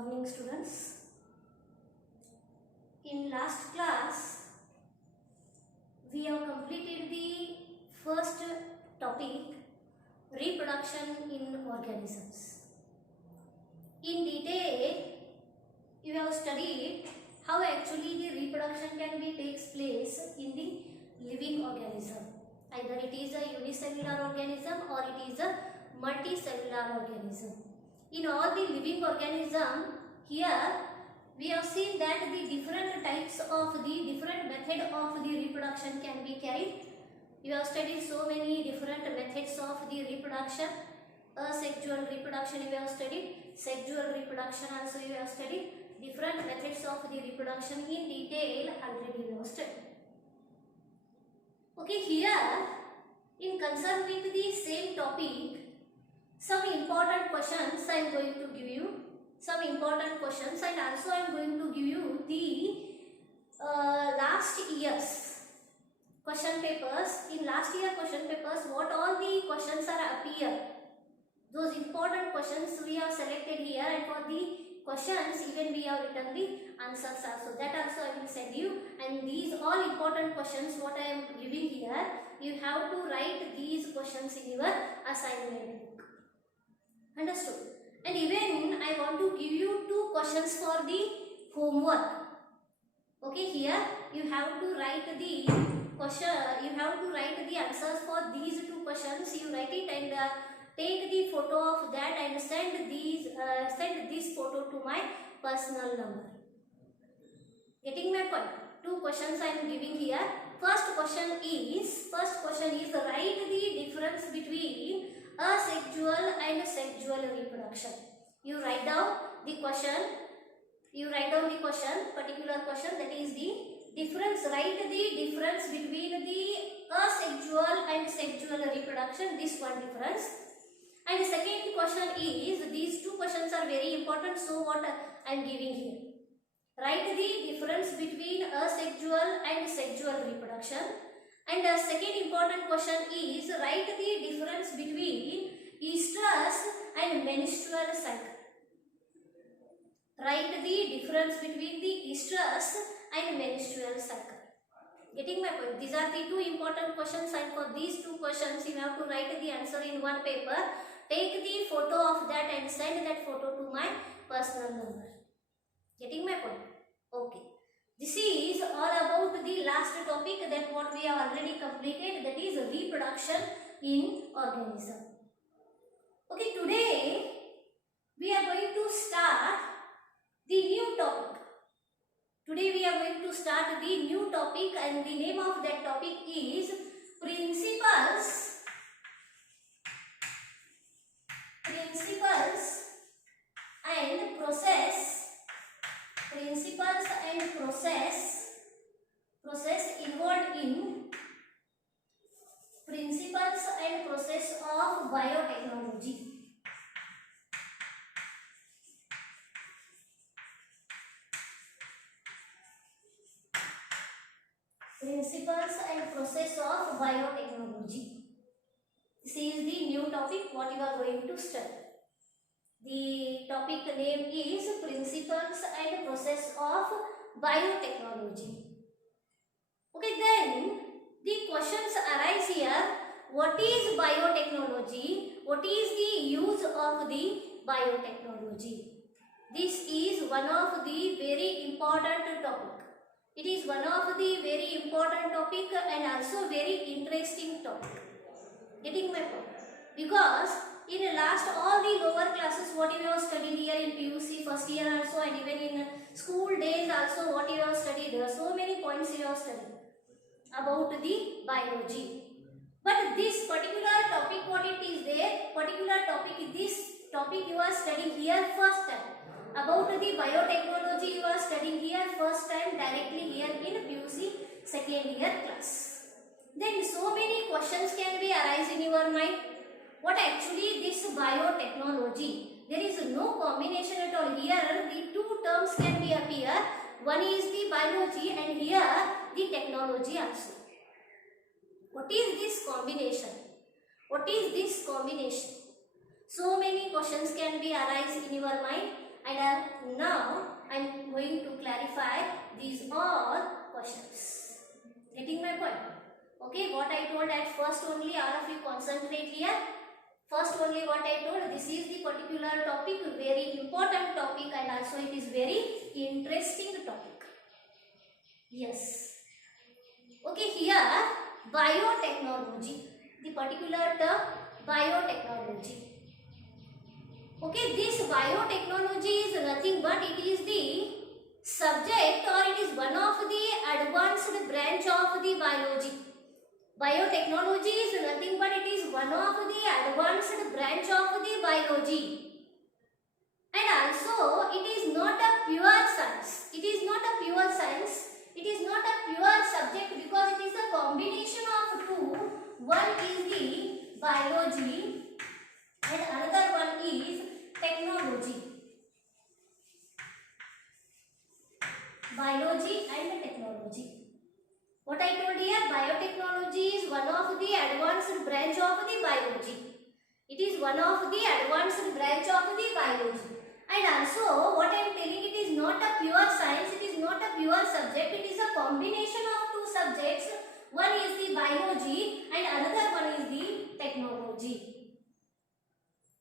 morning, students. In last class, we have completed the first topic, reproduction in organisms. In detail, you have studied how actually the reproduction can be takes place in the living organism. Either it is a unicellular organism or it is a multicellular organism. In all the living organism, here we have seen that the different types of the different method of the reproduction can be carried. You have studied so many different methods of the reproduction. Asexual reproduction you have studied, sexual reproduction also you have studied. Different methods of the reproduction in detail already you have studied. Okay, here in concern with the same topic, some important questions I am going to give you. Some important questions, and also I am going to give you the last year's question papers. In last year question papers, what all the questions are appear. Those important questions we have selected here, and for the questions even we have written the answers also. That also I will send you. And these all important questions what I am giving here, you have to write these questions in your assignment book. Understood? And even I want to give you two questions for the homework. Okay, here you have to write the question, you have to write the answers for these two questions. You write it and take the photo of that and send this photo to my personal number. Getting my point? Two questions I am giving here. First question is write the difference between asexual and sexual reproduction. You write down the question. Particular question, that is the difference. Write the difference between the asexual and sexual reproduction. This one difference. And the second question is, these two questions are very important. So what I am giving here. Write the difference between asexual and sexual reproduction. And the second important question is, write the difference between estrus and menstrual cycle. Write the difference between the estrus and menstrual cycle. Getting my point? These are the two important questions, and for these two questions you have to write the answer in one paper. Take the photo of that and send that photo to my personal number. Getting my point? Okay. This is all about the last topic that what we have already completed, that is reproduction in organism. Okay, today we are going to start the new topic. Today we are going to start the new topic, and the name of that topic is principles and process involved in principles and process of biotechnology. Principles and process of biotechnology. This is the new topic what you are going to study. The topic name is principles and process of biotechnology. Okay, then the questions arise here. What is biotechnology? What is the use of the biotechnology? This is one of the very important topic. It is one of the very important topic and also very interesting topic. Getting my point? Because in last all the lower classes what you have studied here in PUC first year also, and even in school days also what you have studied, there are so many points you have studied about the biology. But this particular topic what it is there, this topic you are studying here first time. About the biotechnology you are studying here first time directly here in PUC second year class. Then so many questions can be arise in your mind. What actually this biotechnology? There is no combination at all. Here the two terms can be appear. One is the biology and here the technology also. What is this combination? What is this combination? So many questions can be arise in your mind. and now I am going to clarify these all questions. Getting my point? Okay, what I told at first only, all of you concentrate here. First only what I told, this is the particular topic, very important topic, and also it is very interesting topic. Yes. Okay, here biotechnology, the particular term biotechnology. Okay, this biotechnology is nothing but it is the subject, or it is one of the advanced branch of the biology. Biotechnology is nothing but it is one of the advanced branch of the biology. And also it is not a pure science. It is not a pure science. It is not a pure subject because it is a combination of two. One is the biology and another one is technology. Biology and technology. What I told here, biotechnology is one of the advanced branch of the biology. It is one of the advanced branch of the biology. And also, what I am telling, it is not a pure science, it is not a pure subject, it is a combination of two subjects. One is the biology and another one is the technology.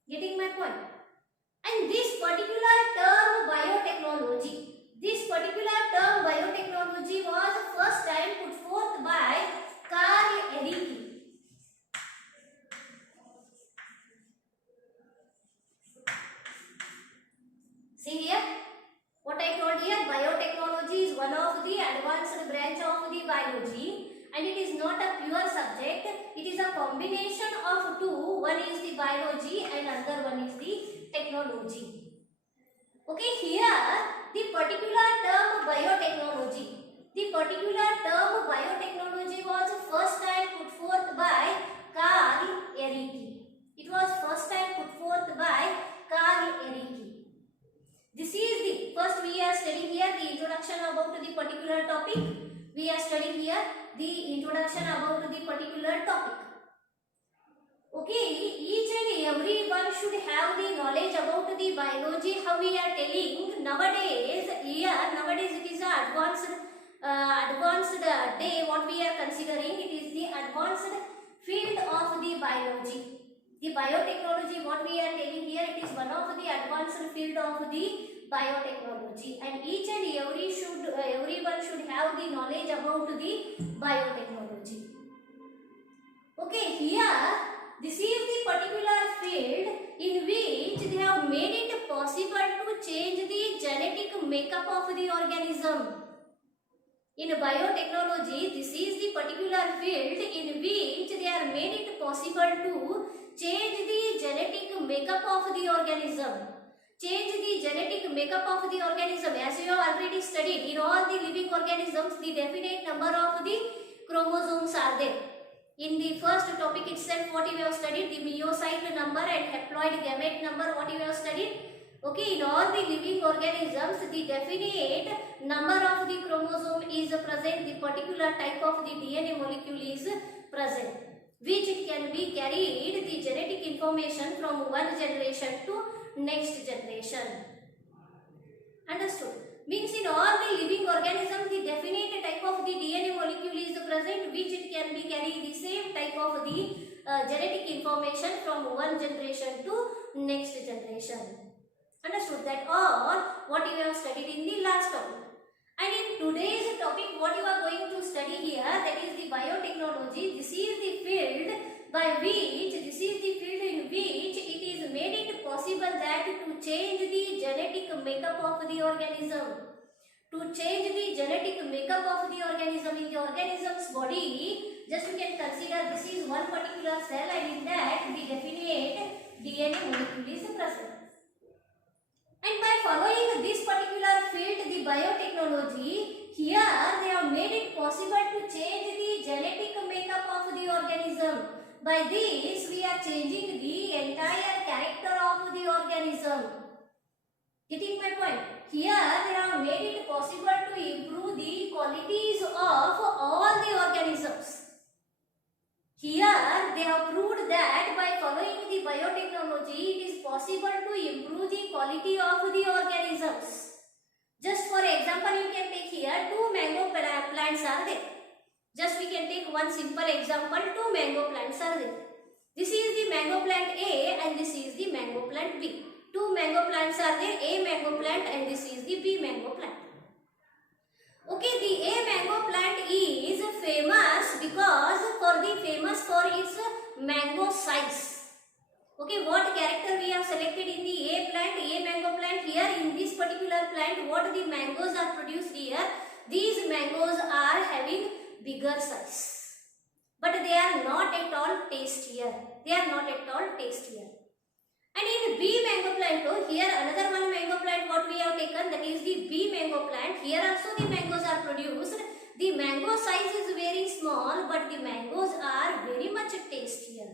Getting my point? And this particular term biotechnology, was first time put forth by Carl Ehrlich. See here, what I told here, biotechnology is one of the advanced branch of the biology and it is not a pure subject, it is a combination of two, one is the biology and another one is the technology. Okay, here the particular term biotechnology, was first time put forth by Carl Ehrlich. It was first time put forth by Carl Ehrlich. This is the first we are studying here the introduction about the particular topic. We are studying here the introduction about the particular topic. Okay, each and everyone should have the knowledge about the biology. How we are telling nowadays, it is a advanced day. What we are considering, it is the advanced field of the biology. The biotechnology, what we are telling here, it is one of the advanced field of the biotechnology, and each and everyone should have the knowledge about the biotechnology. Okay, here this is the particular field in which they have made it possible to change the genetic makeup of the organism. In biotechnology, this is the particular field in which they are made it possible to change the genetic makeup of the organism. Change the genetic makeup of the organism. As you have already studied, in all the living organisms, the definite number of the chromosomes are there. In the first topic itself, what you have studied, the meiocyte number and haploid gamete number, what you have studied. Okay, in all the living organisms, the definite number of the chromosome is present, the particular type of the DNA molecule is present, which it can be carried the genetic information from one generation to next generation. Understood? Means in all the living organisms, the definite type of the DNA molecule is present, which it can be carried the same type of the genetic information from one generation to next generation. Understood? That all what you have studied in the last topic. And in today's topic, what you are going to study here, that is the biotechnology. This is the field in which it is made it possible that to change the genetic makeup of the organism. To change the genetic makeup of the organism in the organism's body, just you can consider this is one particular cell and in that the definite DNA molecule is present. And by following this particular field, the biotechnology, here they have made it possible to change the genetic makeup of the organism. By this, we are changing the entire character of the organism. Getting my point? Here, they have made it possible to improve the qualities of all the organisms. Here, they have proved that by following the biotechnology, it is possible to improve the quality of the organisms. Just for example, you can take here two mango plants are there. Just we can take one simple example, two mango plants are there. This is the mango plant A and this is the mango plant B. Two mango plants are there, A mango plant and this is the B mango plant. Okay, the A mango plant is famous because famous for its mango size. Okay, what character we have selected in the A mango plant? Here in this particular plant, what the mangoes are produced here? These mangoes are having bigger size, but they are not at all tastier. They are not at all tastier. And in B mango plant, here another one mango plant what we have taken, that is the B mango plant. Here also the mangoes are produced. The mango size is very small, but the mangoes are very much tastier.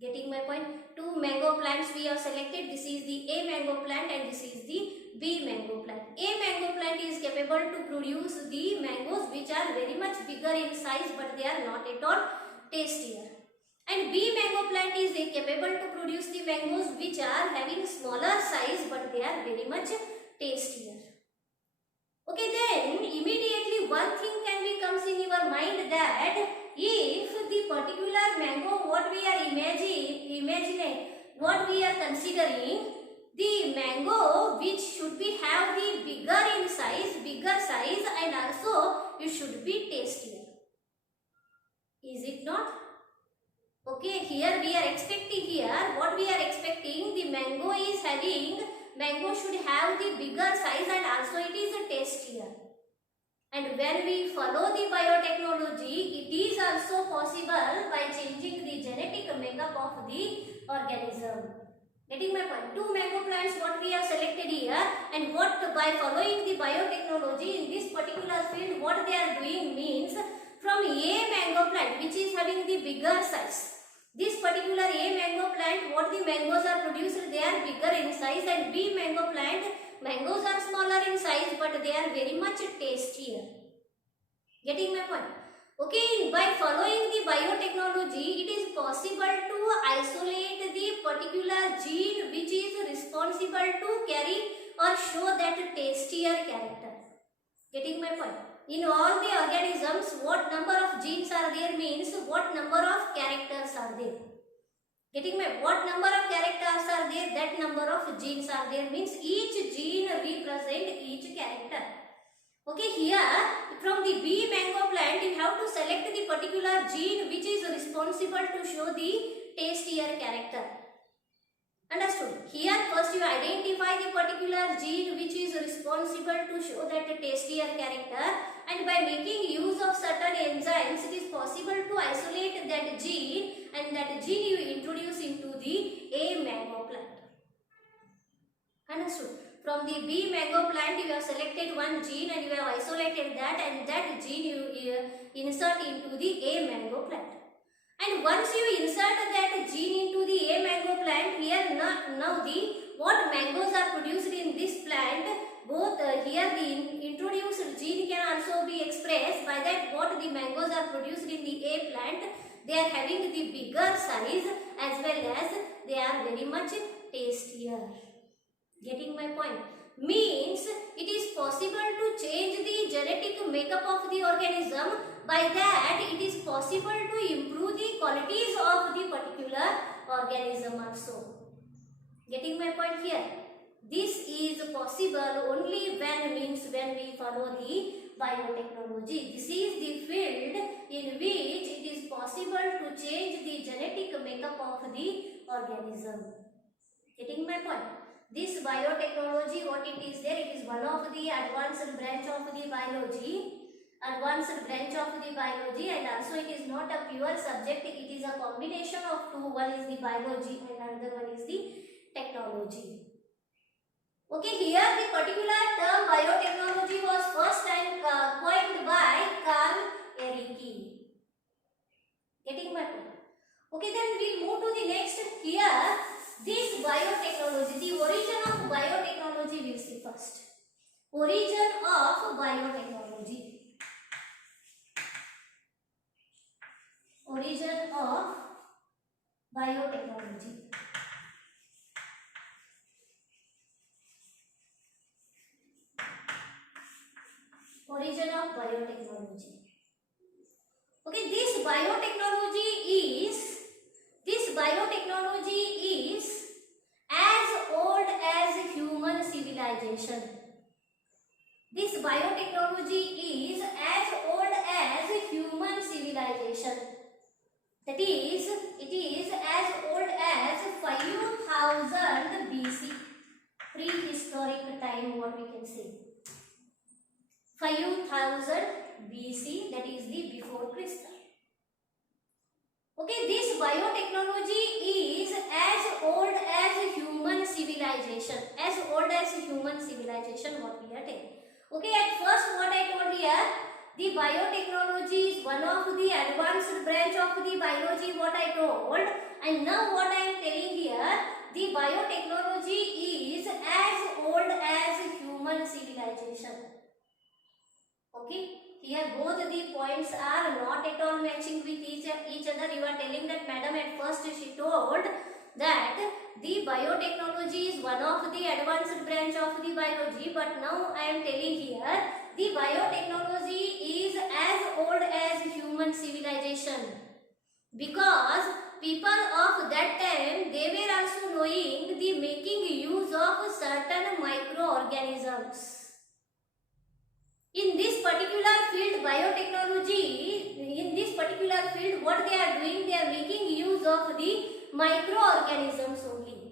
Getting my point? Two mango plants we have selected. This is the A mango plant and this is the B mango plant. A mango plant is capable to produce the mangoes which are very much bigger in size, but they are not at all tastier. And B mango plant is capable to produce the mangoes which are having smaller size, but they are very much tastier. Okay, then immediately one thing can be comes in your mind that if the particular mango what we are imagining, what we are considering, the mango which should be have the bigger size and also it should be tastier. Is it not? Okay, here we are expecting the mango should have the bigger size and also it is tastier. And when we follow the biotechnology, it is also possible by changing the genetic makeup of the organism. Getting my point? Two mango plants what we have selected here, and what by following the biotechnology in this particular field, what they are doing means, from A mango plant which is having the bigger size, this particular A mango plant, what the mangoes are produced, they are bigger in size, and B mango plant, mangoes are smaller in size but they are very much tastier. Getting my point? Okay, by following the biotechnology, it is possible to isolate the particular gene which is responsible to carry or show that tastier character. Getting my point? In all the organisms, what number of genes are there means what number of characters are there. Getting my what number of characters are there, that number of genes are there means each gene represent each character. Okay, here from the B mango plant you have to select the particular gene which is responsible to show the tastier character. Understood? Here first you identify the particular gene which is responsible to show that tastier character, and by making use of certain enzymes it is possible to isolate that gene, and that gene you introduce into the A mango plant. Understood? From the B mango plant you have selected one gene and you have isolated that, and that gene you insert into the A mango plant. And once you insert that gene into the A mango plant, here now the what mangoes are produced in this plant, both here the introduced gene can also be expressed by that what the mangoes are produced in the A plant, they are having the bigger size as well as they are very much tastier. Getting my point? Means it is possible to change the genetic makeup of the organism. By that it is possible to improve the qualities of the particular organism also. Getting my point here? This is possible only when we follow the biotechnology. This is the field in which it is possible to change the genetic makeup of the organism. Getting my point? This biotechnology, what it is there, it is one of the advanced branch of the biology. And also it is not a pure subject, it is a combination of two. One is the biology and another one is the technology. Okay, here the particular term biotechnology was first time coined by Carl Ehrlich. Getting my point? Okay, then we will move to the next. Here this biotechnology, the origin of biotechnology we will see first. Origin of biotechnology. Origin of Biotechnology. Origin of biotechnology. Okay, this biotechnology is as old as human civilization. This biotechnology is as old as human civilization. That is, it is as old as 5000 BC, prehistoric time, what we can say. 5000 BC, that is the before Christ. Okay, this biotechnology is as old as human civilization. As old as human civilization, what we are telling. Okay, at first what I told here, the biotechnology is one of the advanced branch of the biology, what I told. And now what I am telling here, the biotechnology is as old as human civilization. Okay, here both the points are not at all matching with each other. You are telling that madam at first she told that the biotechnology is one of the advanced branch of the biology, but now I am telling here the biotechnology is as old as human civilization, because people of that time, they were also knowing the making use of certain microorganisms. In this particular field, biotechnology, in this particular field, what they are doing, they are making use of the microorganisms only.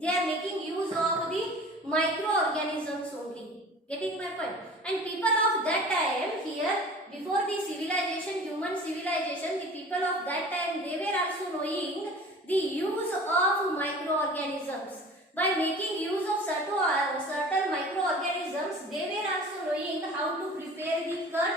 They are making use of the microorganisms only. Getting my point? And people of that time here, before the civilization, human civilization, the people of that time, they were also knowing the use of microorganisms. By making use of certain microorganisms, they were also knowing how to prepare the curd.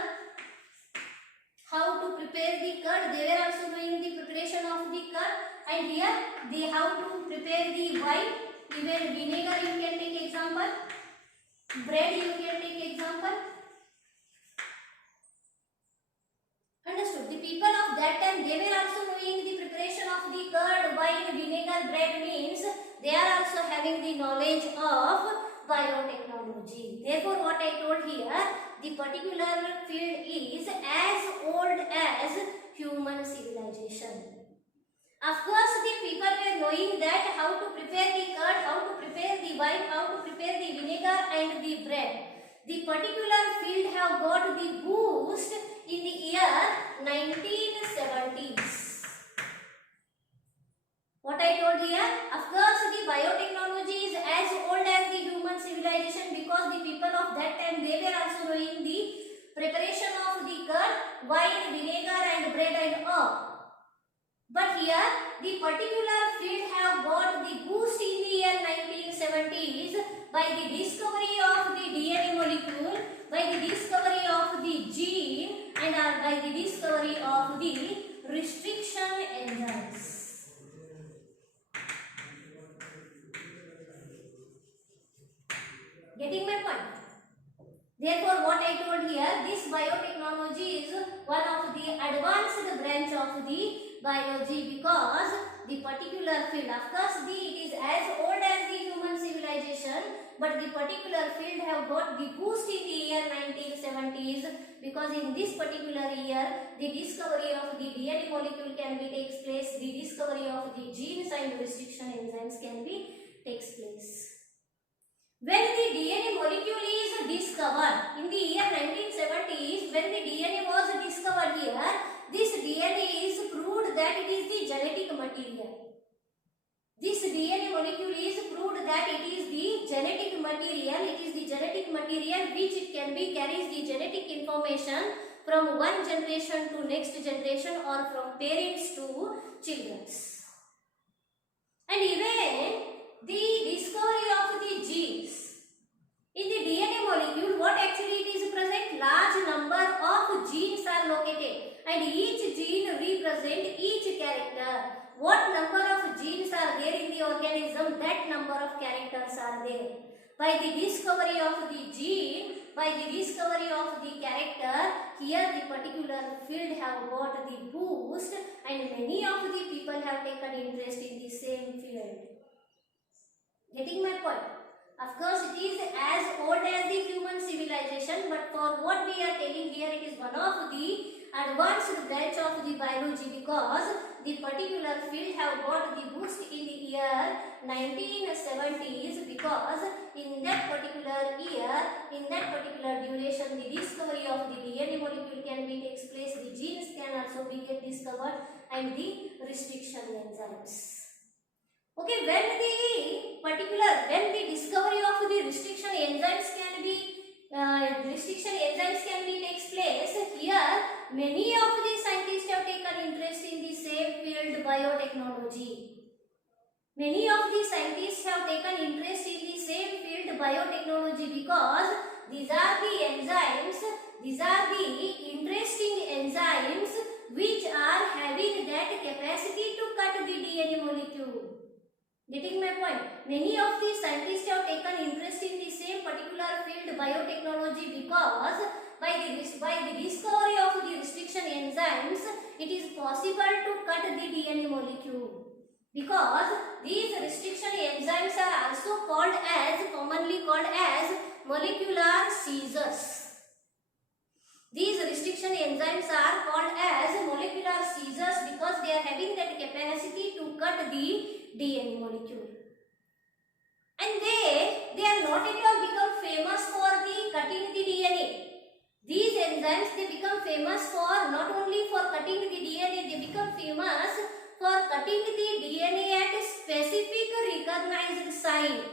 How to prepare the curd, they were also knowing the preparation of the curd. And here, they how to prepare the wine. Even vinegar you can take example. Bread you can take example. Understood? The people of that time, they were also knowing the preparation of the curd, wine, vinegar, bread means they are also having the knowledge of biotechnology. Therefore, what I told here, the particular field is as old as human civilization. Of course, the people were knowing that how to prepare the curd, how to prepare the wine, how to prepare the vinegar and the bread. The particular field have got the boost in the year 1970s. What I told here, of course the biotechnology is as old as the human civilization, because the people of that time, they were also knowing the preparation of the curd, wine, vinegar and bread and all. But here the particular field have got the boost in the year 1970s by the discovery of the DNA molecule, by the discovery of the gene and by the discovery of the restriction enzymes. Getting my point? Therefore, what I told here, this biotechnology is one of the advanced branch of the biology, because the particular field, of course, it is as old as the human civilization, but the particular field have got the boost in the year 1970s, because in this particular year, the discovery of the DNA molecule can be takes place, the discovery of the genes and restriction enzymes can be takes place. When the DNA molecule is discovered in the year 1970s, when the DNA was discovered here, this DNA is proved that it is the genetic material. This DNA molecule is proved that it is the genetic material. It is the genetic material which it can be carries the genetic information from one generation to next generation, or from parents to children. And even the discovery of the genes. In the DNA molecule, what actually it is present? Large number of genes are located, and each gene represent each character. What number of genes are there in the organism, that number of characters are there. By the discovery of the gene, by the discovery of the character, here the particular field have got the boost and many of the people have taken interest in the same field. Getting my point? Of course, it is as old as the human civilization, but for what we are telling here, it is one of the advanced branch of the biology, because the particular field have got the boost in the year 1970s, because in that particular year, in that particular duration, the discovery of the DNA molecule can be takes place, the genes can also be get discovered, and the restriction enzymes. Okay, when the discovery of the restriction enzymes can be takes place, here many of the scientists have taken interest in the same field, biotechnology. Many of the scientists have taken interest in the same field, biotechnology, because these are the enzymes, these are the interesting enzymes which are having that capacity to cut the DNA molecule. Getting my point? Many of the scientists have taken interest in the same particular field, biotechnology, because by the discovery of the restriction enzymes, it is possible to cut the DNA molecule. Because these restriction enzymes are also commonly called as molecular seizures. These restriction enzymes are called as molecular seizures because they are having that capacity to cut the DNA molecule. And they are not at all become famous for the cutting the DNA. These enzymes, they become famous for not only for cutting the DNA, they become famous for cutting the DNA at a specific recognized site.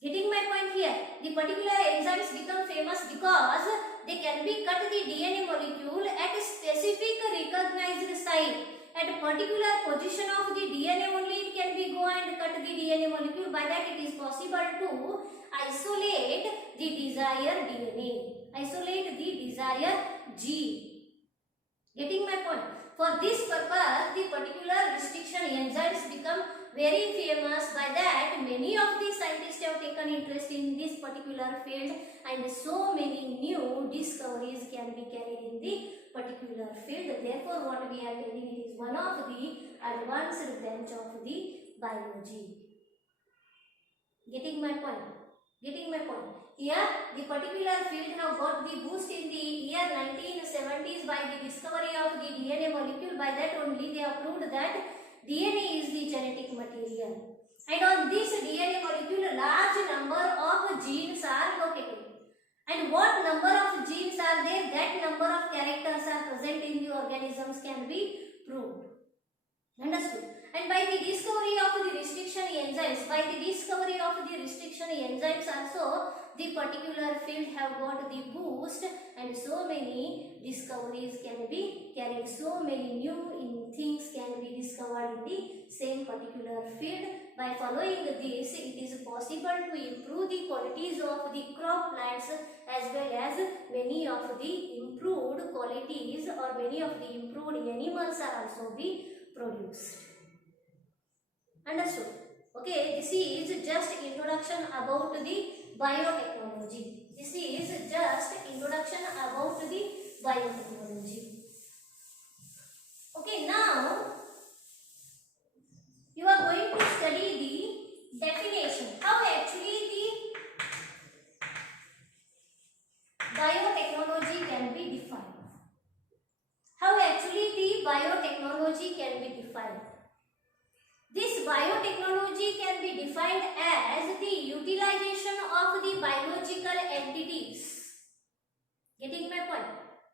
Getting my point here? The particular enzymes become famous because they can be cut the DNA molecule at a specific recognized site. At a particular position of the DNA only it can be go and cut the DNA molecule. By that it is possible to isolate the desired DNA, isolate the desired gene. Getting my point? For this purpose, the particular restriction enzymes become very famous. By that, many of the scientists have taken interest in this particular field, and so many new discoveries can be carried in the particular field. Therefore, what we are telling, it is one of the advanced branch of the biology. Getting my point? Getting my point? Here, the particular field have got the boost in the year 1970s by the discovery of the DNA molecule. By that only they have proved that DNA is the genetic material. And on this DNA molecule, a large number of genes are located. And what number of genes are there, that number of characters are present in the organisms can be proved. Understood? And by the discovery of the restriction enzymes, also, the particular field have got the boost, and so many discoveries can be carried. So many new things can be discovered in the same particular field. By following this, it is possible to improve the qualities of the crop plants, as well as many of the improved qualities or many of the improved animals are also be produced. Understood? Okay, this is just introduction about the biotechnology. This is just introduction about the biotechnology. Okay, now you are going to study the definition. How actually the biotechnology can be defined. How actually the biotechnology can be defined. This biotechnology can be defined as the utilization of the biological entities. Getting my point?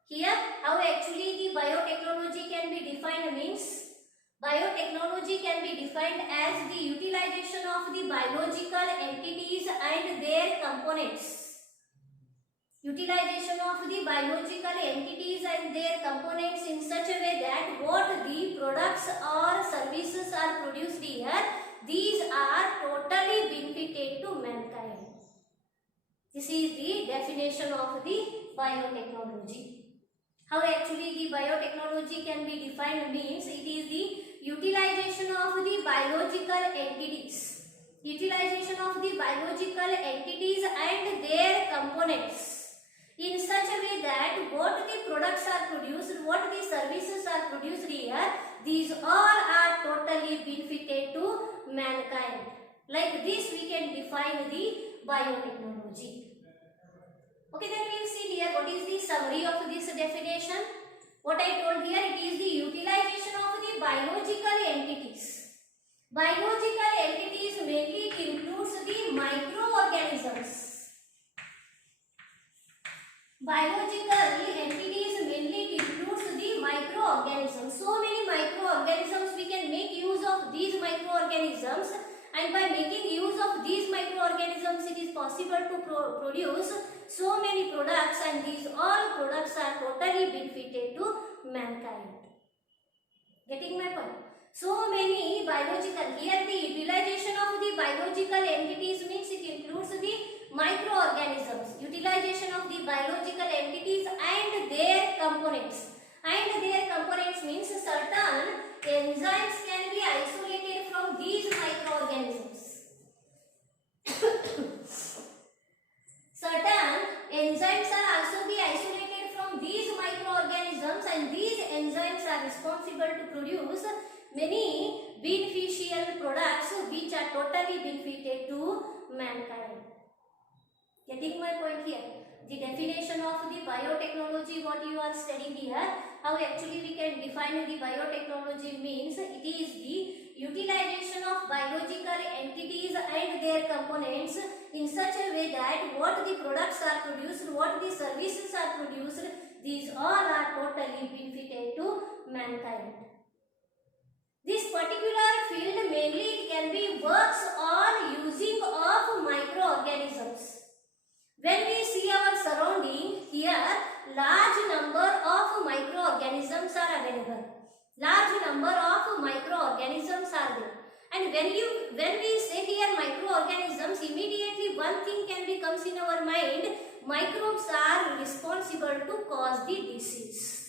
Here, how actually the biotechnology can be defined means, biotechnology can be defined as the utilization of the biological entities and their components. Utilization of the biological entities and their components in such a way that what the products or services are produced here, these are totally benefited to mankind. This is the definition of the biotechnology. How actually the biotechnology can be defined means, it is the utilization of the biological entities. utilization of the biological entities and their components in such a way that what the products are produced, what the services are produced here, these all are totally benefited to mankind. Like this we can define the biotechnology. Okay, then we will see here what is the summary of this definition. What I told here, it is the utilization of the biological entities. Biological entities mainly includes the microorganisms. Biological entities mainly includes the microorganisms. So many microorganisms, we can make use of these microorganisms, and by making use of these microorganisms it is possible to produce so many products, and these all products are totally benefited to mankind. Getting my point? So many biological, here the utilization of the biological entities means it includes the microorganisms, utilization of the biological entities and their components. And their components means certain enzymes can be isolated from these microorganisms. Certain enzymes are also be isolated from these microorganisms, and these enzymes are responsible to produce many beneficial products which are totally benefited to mankind. Getting my point here? The definition of the biotechnology, what you are studying here, how actually we can define the biotechnology means it is the utilization of biological entities and their components in such a way that what the products are produced, what the services are produced, these all are totally benefited to mankind. This particular field mainly can be works on using of microorganisms. When we see our surrounding, here large number of microorganisms are available. Large number of microorganisms are there. And when we say here microorganisms, immediately one thing can be comes in our mind. Microbes are responsible to cause the disease.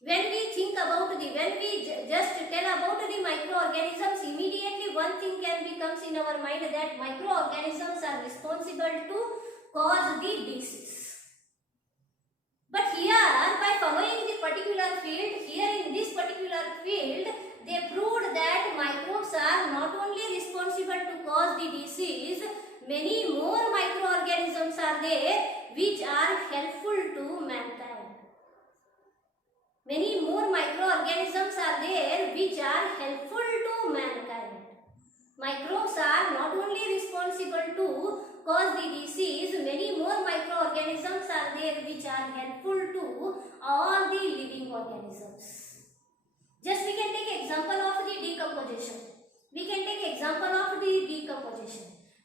When we think about when we just tell about the microorganisms, immediately one thing can becomes in our mind that microorganisms are responsible to cause the disease. But here, by following the particular field, here in this particular field, they proved that microbes are not only responsible to cause the disease, many more microorganisms are there which are helpful to mankind. Many more microorganisms are there which are helpful to mankind. Microbes are not only responsible to cause the disease, many more microorganisms are there which are helpful to all the living organisms. Just we can take example of the decomposition.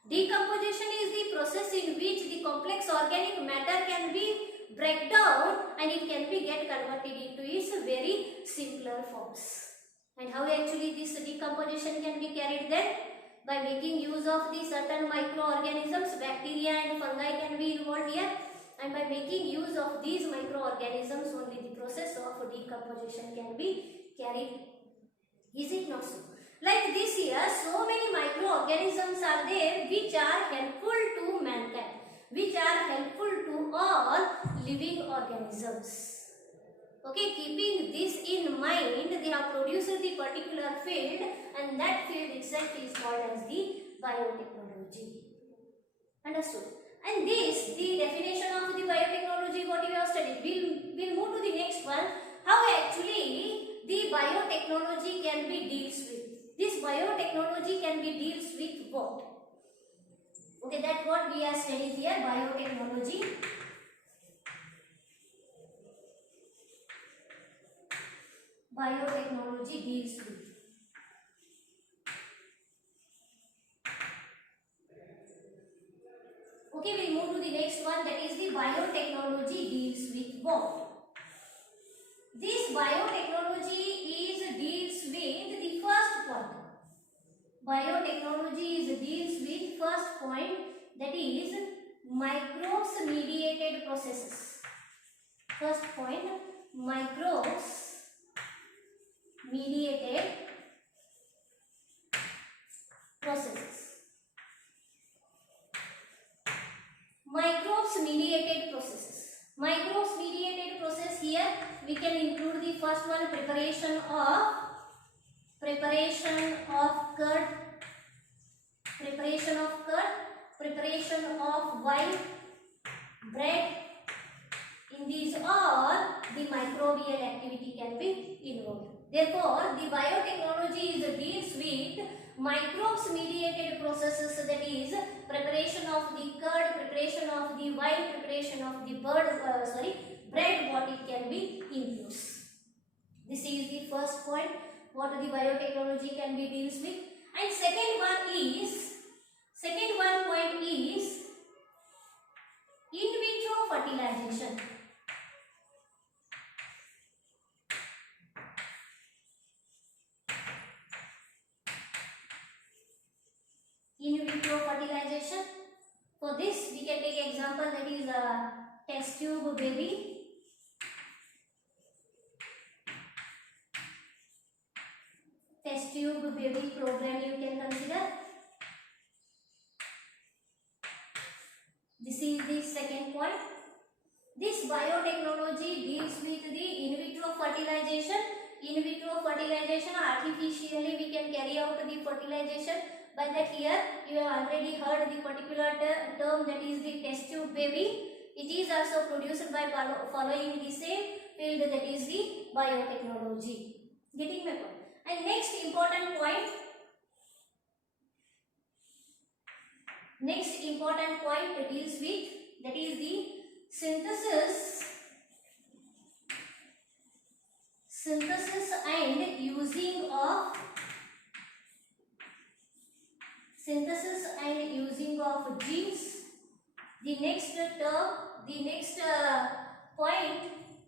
Decomposition is the process in which the complex organic matter can be break down and it can be get converted into its very simpler forms. And how actually this decomposition can be carried then? By making use of the certain microorganisms, bacteria and fungi can be involved here, and by making use of these microorganisms only the process of decomposition can be carried. Is it not so? Like this here, so many microorganisms are there which are helpful to mankind, which are helpful to all living organisms. Okay, keeping this in mind, they have produced the particular field, and that field itself is called as the biotechnology. Understood? And this, the definition of the biotechnology, what you have studied. We'll move to the next one. How actually the biotechnology can be deals with. This biotechnology can be deals with what? Okay, that's what we are studying here, biotechnology. Biotechnology deals with. Okay, we'll move to the next one, that is the biotechnology deals with what? This biotechnology deals with the first point. Biotechnology deals with first point, that is microbes mediated processes. First point, microbes mediated we can include the first one, preparation of curd, preparation of wine, bread. In these all, the microbial activity can be involved. Therefore, the biotechnology deals with microbes mediated processes, that is preparation of the curd, preparation of the wine, preparation of the bread, what it can be includes. This is the first point, what the biotechnology can be deals with. And second one point is in vitro fertilization. In vitro fertilization. For this, we can take example, that is a test tube baby. Test tube baby program you can consider. This is the second point. This biotechnology deals with the in vitro fertilization. In vitro fertilization, artificially we can carry out the fertilization. By that, here you have already heard the particular term, that is the test tube baby. It is also produced by following the same field, that is the biotechnology. Getting my point? And next important point deals with, that is the synthesis and using of genes. The next point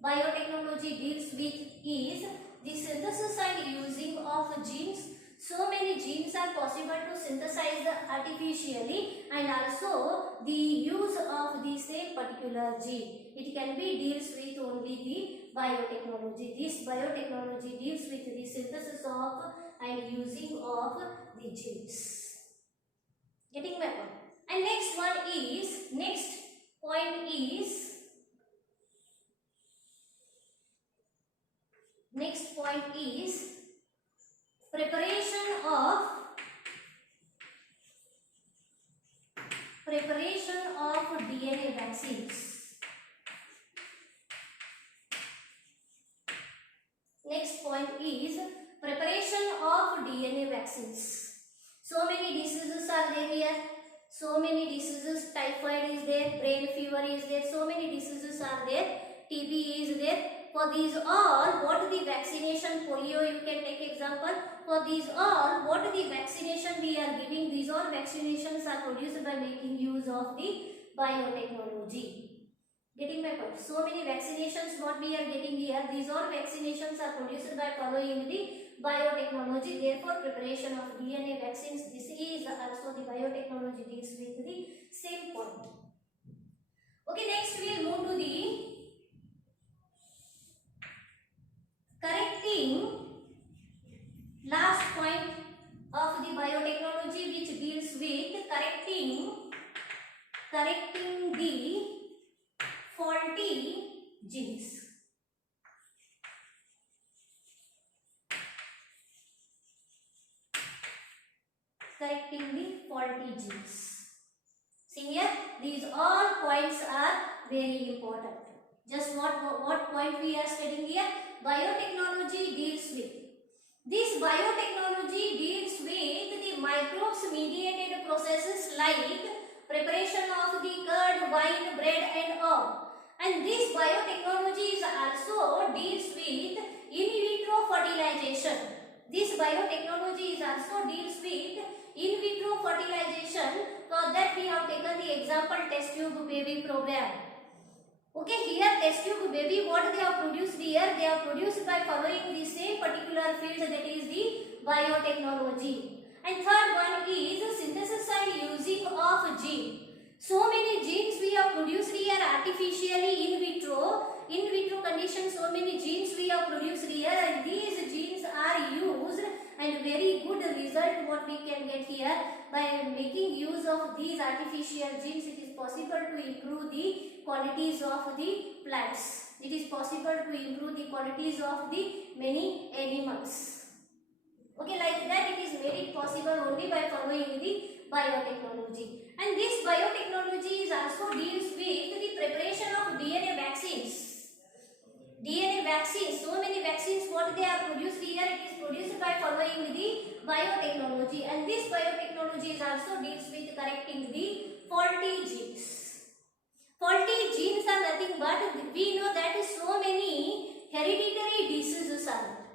biotechnology deals with is the synthesis and using of genes. So many genes are possible to synthesize artificially, and also the use of the same particular gene. It can be deals with only the biotechnology. This biotechnology deals with the synthesis of and using of the genes. Getting my point? And next point is preparation of DNA vaccines. Next point is preparation of DNA vaccines. So many diseases are there here. So many diseases, typhoid is there, brain fever is there, so many diseases are there, TB is there. For these all, what the vaccination, polio you can take example. For these all, what the vaccination we are giving, these all vaccinations are produced by making use of the biotechnology. Getting my point? So many vaccinations what we are getting here, these all vaccinations are produced by following the biotechnology. Therefore, preparation of DNA vaccines, this is also the biotechnology deals with the same point. Okay, next we will move to the correcting last point of the biotechnology, which deals with correcting the faulty genes. Correcting the faulty genes. See here, these all points are very important. Just what point we are studying here? Biotechnology deals with. This biotechnology deals with the microbes mediated processes like preparation of the curd, wine, bread and all. And this biotechnology also deals with in vitro fertilization. This biotechnology also deals with in vitro fertilization. For that we have taken the example test tube baby program. Okay, here test tube baby, what they have produced here, they are produced by following the same particular field, that is the biotechnology. And third one is synthesis and using of gene. So many genes we have produced here artificially in vitro conditions. So many genes we have produced here, and these genes are used, and very good result what we can get here by making use of these artificial genes. It is possible to improve the qualities of the plants. It is possible to improve the qualities of the many animals. Okay, like that it is made it possible only by following the biotechnology. And this biotechnology is also deals with the preparation of DNA vaccines. DNA vaccines, so many vaccines what they are produced here, it is produced by following the biotechnology, and this biotechnology is also deals with correcting the faulty genes. Faulty genes are nothing but we know that so many hereditary diseases are there.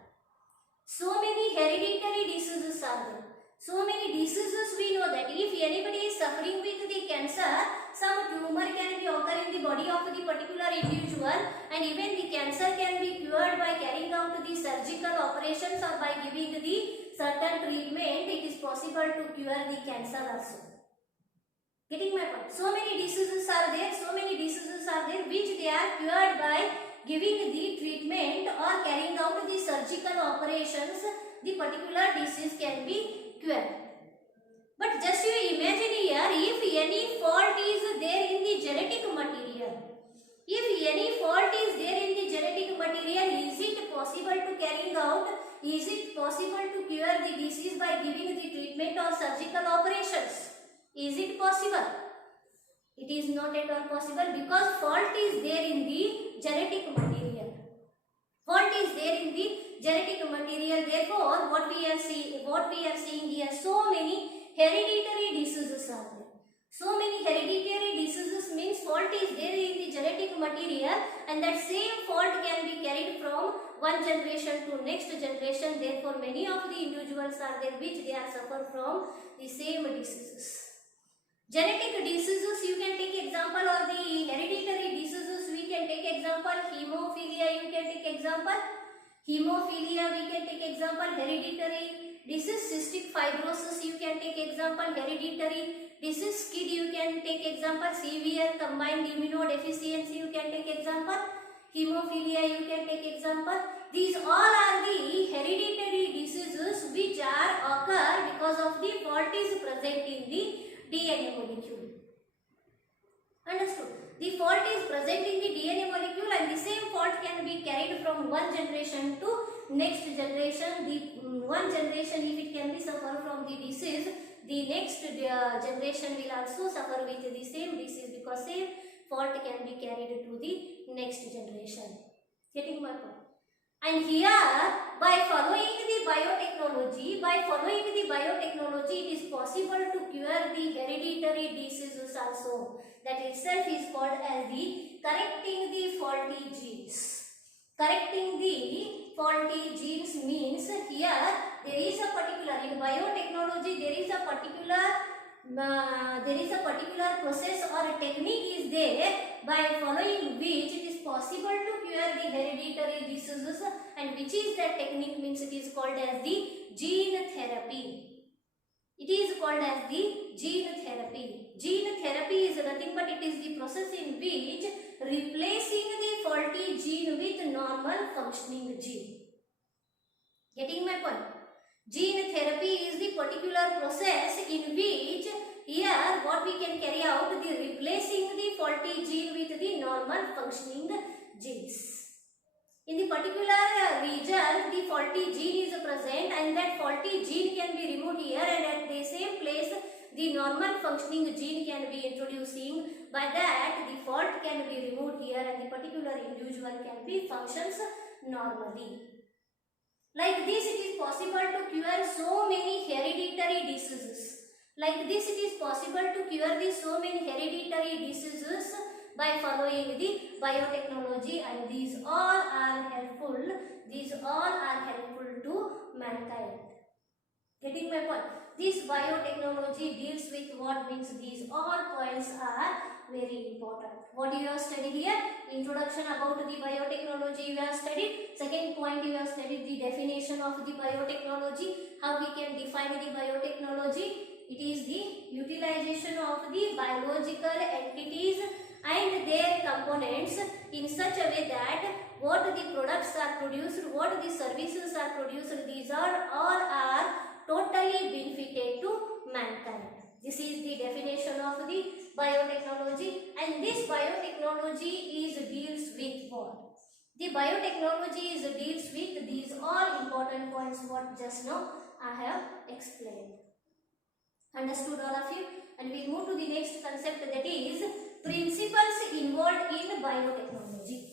So many hereditary diseases are there. So many diseases we know that if anybody is suffering with the cancer, some tumor can be occur in the body of the particular individual, and even the cancer can be cured by carrying out the surgical operations or by giving the certain treatment. It is possible to cure the cancer also. Getting my point? So many diseases are there, which they are cured by giving the treatment or carrying out the surgical operations. The particular disease can be cured. But just you imagine here, if any fault is there in the genetic material, is it possible to carrying out, is it possible to cure the disease by giving the treatment or surgical operations? Is it possible? It is not at all possible, because fault is there in the genetic material. Fault is there in the genetic material. Therefore, what we are seeing here, so many hereditary diseases are there. So many hereditary diseases means fault is there in the genetic material, and that same fault can be carried from one generation to next generation. Therefore, many of the individuals are there which they are suffer from the same diseases. Genetic diseases, you can take example, or the hereditary diseases, we can take example, hemophilia, you can take example, hereditary disease, cystic fibrosis, you can take example, hereditary disease, kid, you can take example, severe combined immunodeficiency, you can take example, hemophilia, you can take example. These all are the hereditary diseases which are occur because of the fault is present in the DNA molecule. Understood? The fault is present in the DNA molecule, and the same fault can be carried from one generation to next generation. The one generation, if it can be suffer from the disease, the next generation will also suffer with the same disease, because same fault can be carried to the next generation. Getting my point? And here, by following the biotechnology, it is possible to cure the hereditary diseases also. That itself is called as the correcting the faulty genes. Correcting the faulty genes means here there is a particular, in biotechnology there is a particular process or a technique is there by following which it is possible to cure the hereditary diseases, and which is that technique means it is called as the gene therapy. It is called as the gene therapy. Gene therapy is nothing but it is the process in which replacing the faulty gene with normal functioning gene. Getting my point? Gene therapy is the particular process in which here what we can carry out, the replacing the faulty gene with the normal functioning genes. In the particular region, the faulty gene is present, and that faulty gene can be removed here, and at the same place the normal functioning gene can be introducing. By that the fault can be removed here, and the particular individual can be functions normally. Like this, it is possible to cure so many hereditary diseases. Like this, it is possible to cure the so many hereditary diseases by following the biotechnology, and these all are helpful. These all are helpful to mankind. Getting my point? This biotechnology deals with what means these all points are very important. What you have studied here? Introduction about the biotechnology you have studied. Second point, you have studied the definition of the biotechnology. How we can define the biotechnology? It is the utilization of the biological entities and their components in such a way that what the products are produced, what the services are produced, these are all are totally benefited to mankind. This is the definition of the biotechnology, and this biotechnology is deals with what? The biotechnology deals with these all important points what just now I have explained. Understood all of you? And we move to the next concept, that is principles involved in biotechnology.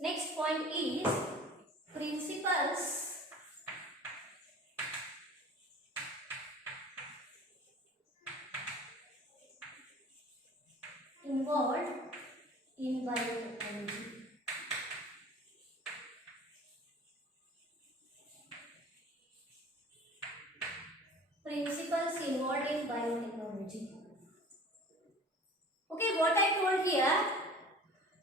Next point is principles involved in biotechnology. Principles involved in biotechnology. Okay, what I told here,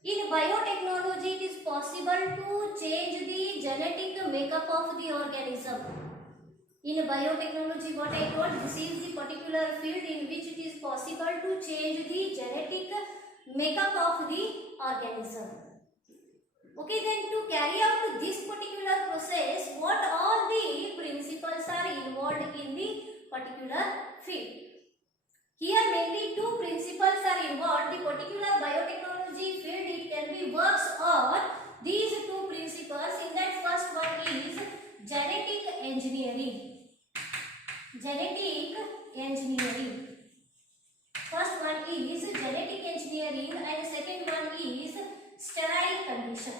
in biotechnology it is possible to change the genetic makeup of the organism. In biotechnology, what I told, this is the particular field in which it is possible to change the genetic makeup of the organism. Okay, then to carry out this particular process, what all the principles are involved in the particular field? Here mainly two principles are involved. The particular biotechnology field, it can be works on these two principles. In that, first one is genetic engineering. Genetic engineering. First one is genetic engineering and second one is sterile condition.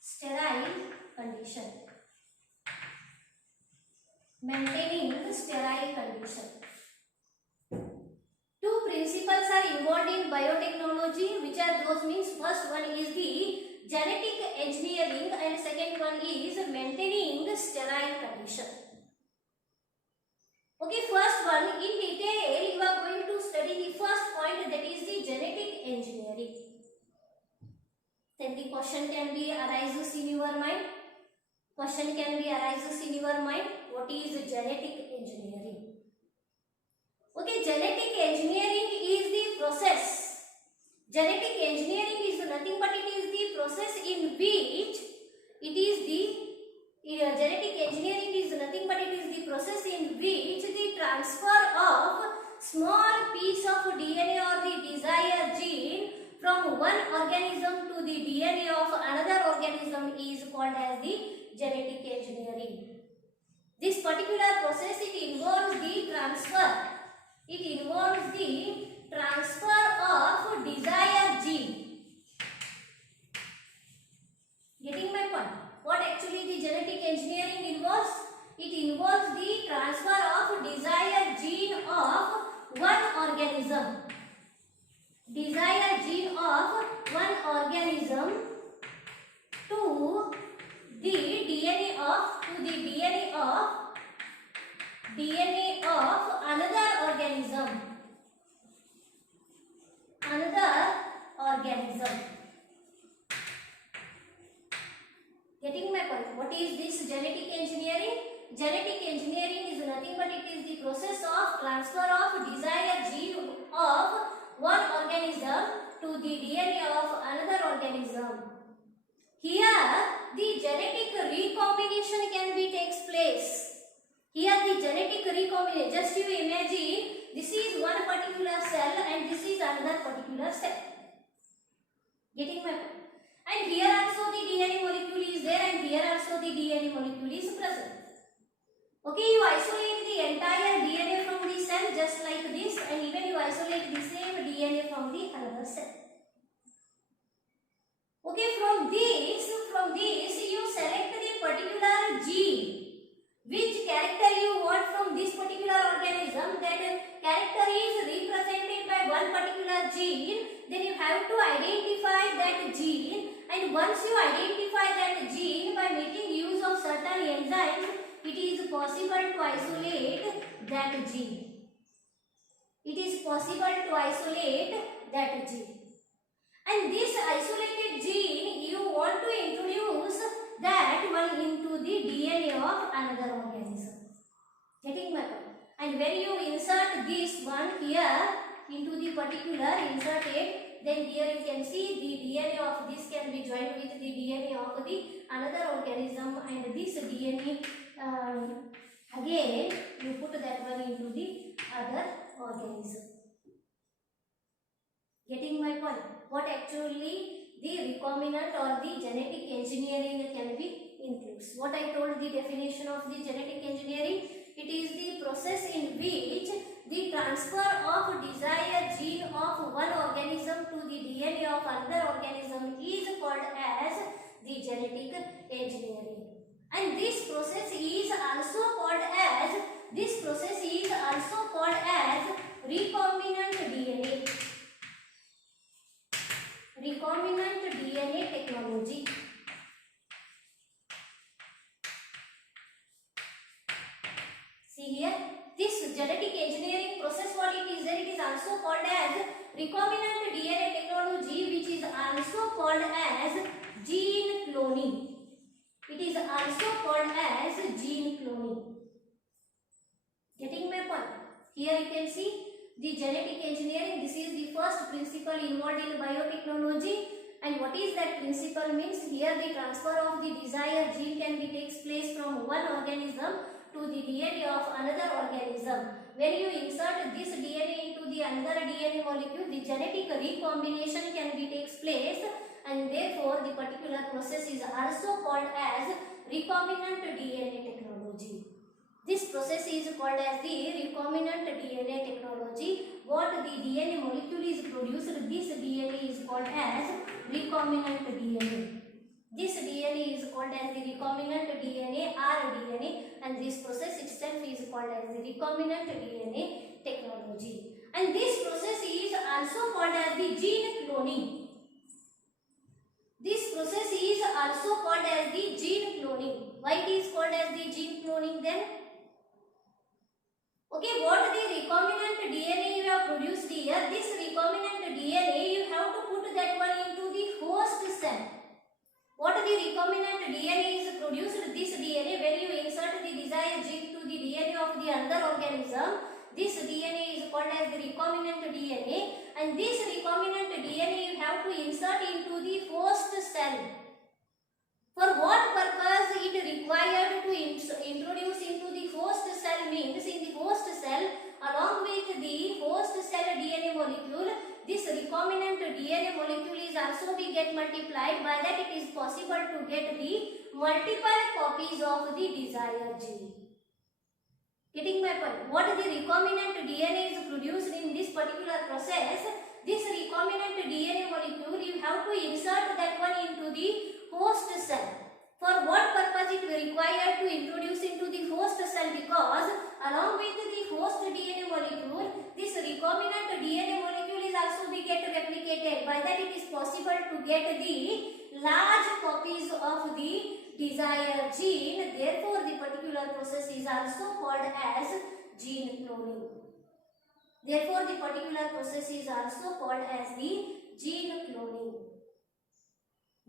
Sterile condition. Maintaining sterile condition. Two principles are involved in biotechnology. Which are those? Means first one is the genetic engineering and second one is maintaining sterile condition. Okay, first one in detail you are going to study the first point, that is the genetic engineering. Then the question can be arises in your mind. Question can be arises in your mind. What is genetic engineering? Okay, genetic engineering is the process. Genetic engineering is nothing but it is the process in which it is the genetic engineering is nothing but it is the process in which the transfer of small piece of DNA or the desired gene from one organism to the DNA of another organism is called as the genetic engineering. This particular process, it involves the transfer. It involves the transfer of desired gene. Getting my point? What actually the genetic engineering involves? It involves the transfer of desired gene of one organism. Desired gene of one organism to the DNA of another organism. Getting my point? What is this genetic engineering? Genetic engineering is nothing but it is the process of transfer of desired gene of one organism to the DNA of another organism. Here the genetic recombination can be takes place. Here the genetic recombination, just you imagine, this is one particular cell and this is another particular cell. Getting my point? And here also the DNA molecule is there and here also the DNA molecule is present. Okay, you isolate the entire DNA from the cell just like this, and even you isolate the same DNA from the another cell. Okay, from this you select the particular gene. Which character you want from this particular organism, that character is represented by one particular gene, then you have to identify that gene, and once you identify that gene by making use of certain enzymes, it is possible to isolate that gene. It is possible to isolate that gene. And this isolated gene, you want to introduce that one into the DNA of another organism. Getting my point? And when you insert this one here into the particular inserted then here you can see the DNA of this can be joined with the DNA of the another organism, and this DNA again you put that one into the other organism. Getting my point? What actually the recombinant or the genetic engineering can be includes. What I told the definition of the genetic engineering, it is the process in which the transfer of desired gene of one organism to the DNA of another organism is called as the genetic engineering. And this process is also called as recombinant DNA. Recombinant DNA technology. See here, this genetic engineering process, what it is also called as recombinant DNA technology, which is also called as gene cloning. It is also called as gene cloning. Getting my point? Here you can see the genetic engineering. This is the first principle involved in biotechnology. And what is that principle means? Here the transfer of the desired gene can be takes place from one organism to the DNA of another organism. When you insert this DNA into the another DNA molecule, the genetic recombination can be takes place, and therefore the particular process is also called as recombinant DNA technology. This process is called as the recombinant DNA technology. What the DNA molecule is produced, this DNA is called as recombinant DNA. This DNA is called as the recombinant DNA or DNA, and this process itself is called as the recombinant DNA technology. And this process is also called as the gene cloning. This process is also called as the gene cloning. Why it is called as the gene cloning then? Okay, what the recombinant DNA you have produced here, this recombinant DNA you have to put that one into the host cell. What the recombinant DNA is produced, this DNA, when you insert the desired gene to the DNA of the other organism, this DNA is called as the recombinant DNA, and this recombinant DNA you have to insert into the host cell. For what purpose it required to introduce into the host cell means, in the host cell along with the host cell DNA molecule, this recombinant DNA molecule is also be get multiplied. By that it is possible to get the multiple copies of the desired gene. Getting my point? What the recombinant DNA is produced in this particular process, this recombinant DNA molecule you have to insert that one into the host cell. For what purpose it will require to introduce into the host cell? Because along with the host DNA molecule, this recombinant DNA molecule is also be get replicated. By that it is possible to get the large copies of the desired gene. Therefore, the particular process is also called as gene cloning. Therefore, the particular process is also called as the gene cloning.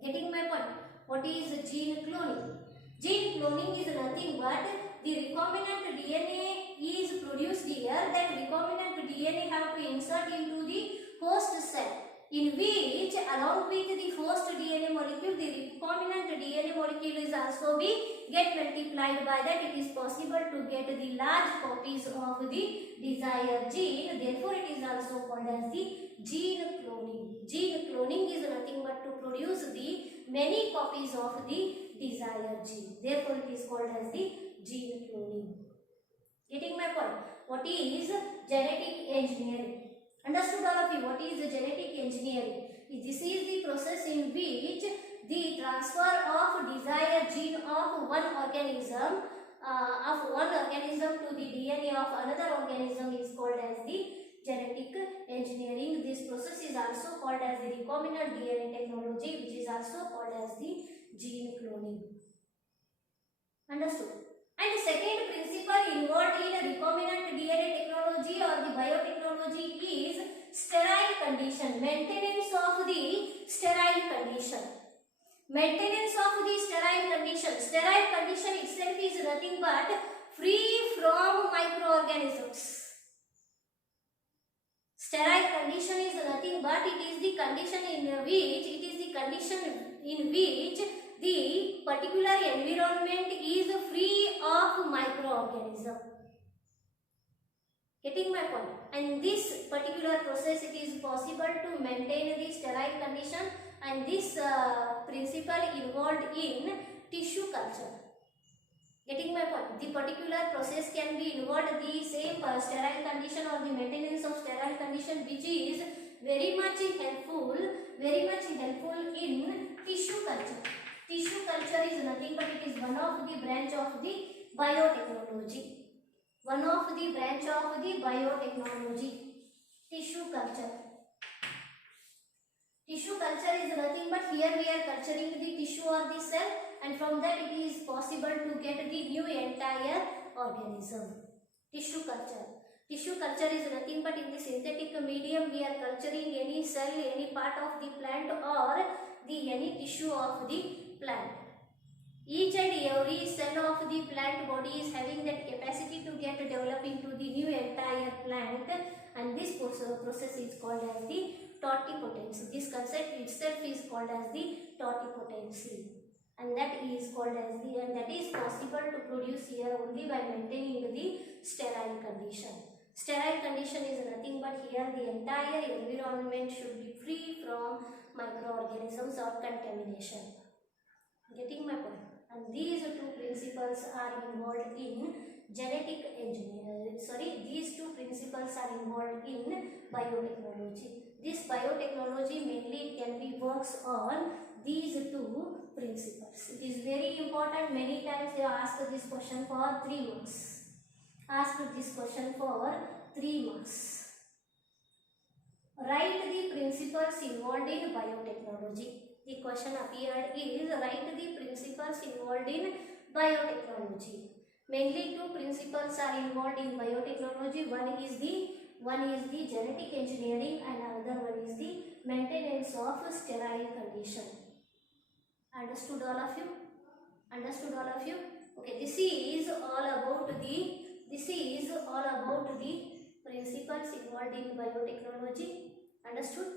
Getting my point? What is gene cloning? Gene cloning is nothing but the recombinant DNA is produced here. That recombinant DNA have to insert into the host cell, in which along with the host DNA molecule, the recombinant DNA molecule is also be get multiplied. By that it is possible to get the large copies of the desired gene. Therefore, it is also called as the gene cloning. Gene cloning is nothing but to produce the many copies of the desired gene. Therefore, it is called as the gene cloning. Getting my point? What is genetic engineering? Understood all of you? What is the genetic engineering? This is the process in which the transfer of desired gene of one organism to the DNA of another organism is called as the genetic engineering. This process is also called as the recombinant DNA technology, which is also called as the gene cloning. Understood? And the second principle involved in recombinant DNA technology or the biotechnology is sterile condition, maintenance of the sterile condition. Maintenance of the sterile condition. Sterile condition itself is nothing but free from microorganisms. Sterile condition is nothing but it is the condition in which the particular environment is free of microorganism. Getting my point? And this particular process, it is possible to maintain the sterile condition, and this principle involved in tissue culture. Getting my point? The particular process can be involved the same sterile condition or the maintenance of sterile condition, which is very much helpful in tissue culture. Tissue culture is nothing but it is one of the branch of the biotechnology. One of the branch of the biotechnology. Tissue culture. Tissue culture is nothing but here we are culturing the tissue or the cell, and from that it is possible to get the new entire organism. Tissue culture. Tissue culture is nothing but in the synthetic medium we are culturing any cell, any part of the plant or the any tissue of the plant. Each and every cell of the plant body is having that capacity to get developed into the new entire plant, and this process is called as the totipotency. This concept itself is called as the totipotency, and that is called as the, and that is possible to produce here only by maintaining the sterile condition. Sterile condition is nothing but here the entire environment should be free from microorganisms or contamination. Getting my point? And these two principles are involved in genetic engineering. These two principles are involved in biotechnology. This biotechnology mainly can be works on these two principles. It is very important. Many times they ask this question for 3 marks. Ask this question for 3 marks. Write the principles involved in biotechnology. The question appeared is write the principles involved in biotechnology. Mainly 2 principles are involved in biotechnology. One is the genetic engineering, and another one is the maintenance of sterile condition. Understood all of you? Understood all of you? Okay, this is all about the principles involved in biotechnology. Understood?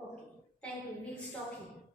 Okay, thank you. We'll stop here.